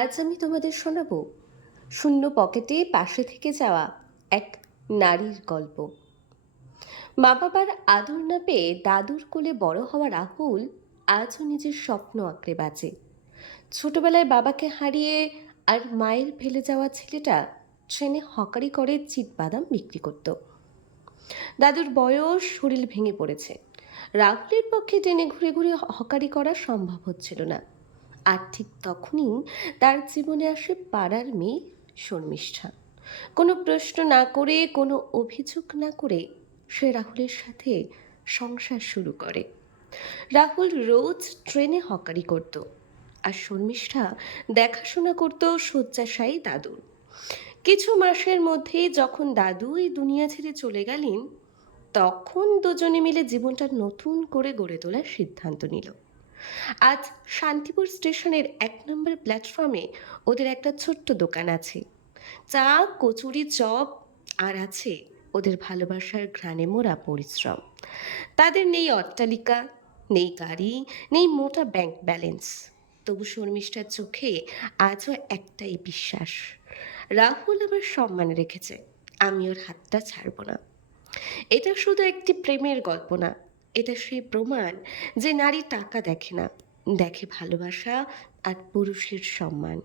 আজ আমি তোমাদের শোনাবো শূন্য পকেটে পাশে থেকে যাওয়া এক নারীর গল্প। মা বাবার আদর না পেয়ে দাদুর কোলে বড় হওয়া রাহুল আজও নিজের স্বপ্ন আঁকড়ে বাঁচে। ছোটবেলায় বাবাকে হারিয়ে আর মায়ের ফেলে যাওয়া ছেলেটা ট্রেনে হকারি করে চিটবাদাম বিক্রি করত। দাদুর বয়স, শরীর ভেঙে পড়েছে। রাহুলের পক্ষে ট্রেনে ঘুরে ঘুরে হকারি করা সম্ভব হচ্ছিল না। আর ঠিক তখনই তার জীবনে আসে পাড়ার মেয়ে শর্মিষ্ঠা। কোনো প্রশ্ন না করে, কোনো অভিযোগ না করে সে রাহুলের সাথে সংসার শুরু করে। রাহুল রোজ ট্রেনে হকারি করত, আর শর্মিষ্ঠা দেখাশোনা করত শয্যাশায়ী দাদুর। কিছু মাসের মধ্যেই যখন দাদু এই দুনিয়া ছেড়ে চলে গেলেন, তখন দুজনে মিলে জীবনটা নতুন করে গড়ে তোলার সিদ্ধান্ত নিল। আজ শান্তিপুর স্টেশনের ১ নম্বর প্ল্যাটফর্মে ওদের একটা ছোট্ট দোকান আছে। চা, কচুরি, চপ, আর আছে ওদের ভালোবাসার ঘ্রাণে মোড়া পরিশ্রম। তাদের নেই অট্টালিকা, নেই গাড়ি, নেই মোটা ব্যাংক ব্যালেন্স। তবু শর্মিষ্ঠার চোখে আজও একটাই বিশ্বাস, রাহুল আমার সম্মান রেখেছে, আমি ওর হাতটা ছাড়ব না। এটা শুধু একটি প্রেমের গল্প না, এটা সেই প্রমাণ যে নারী টাকা দেখে না, দেখে ভালোবাসা আর পুরুষের সম্মান।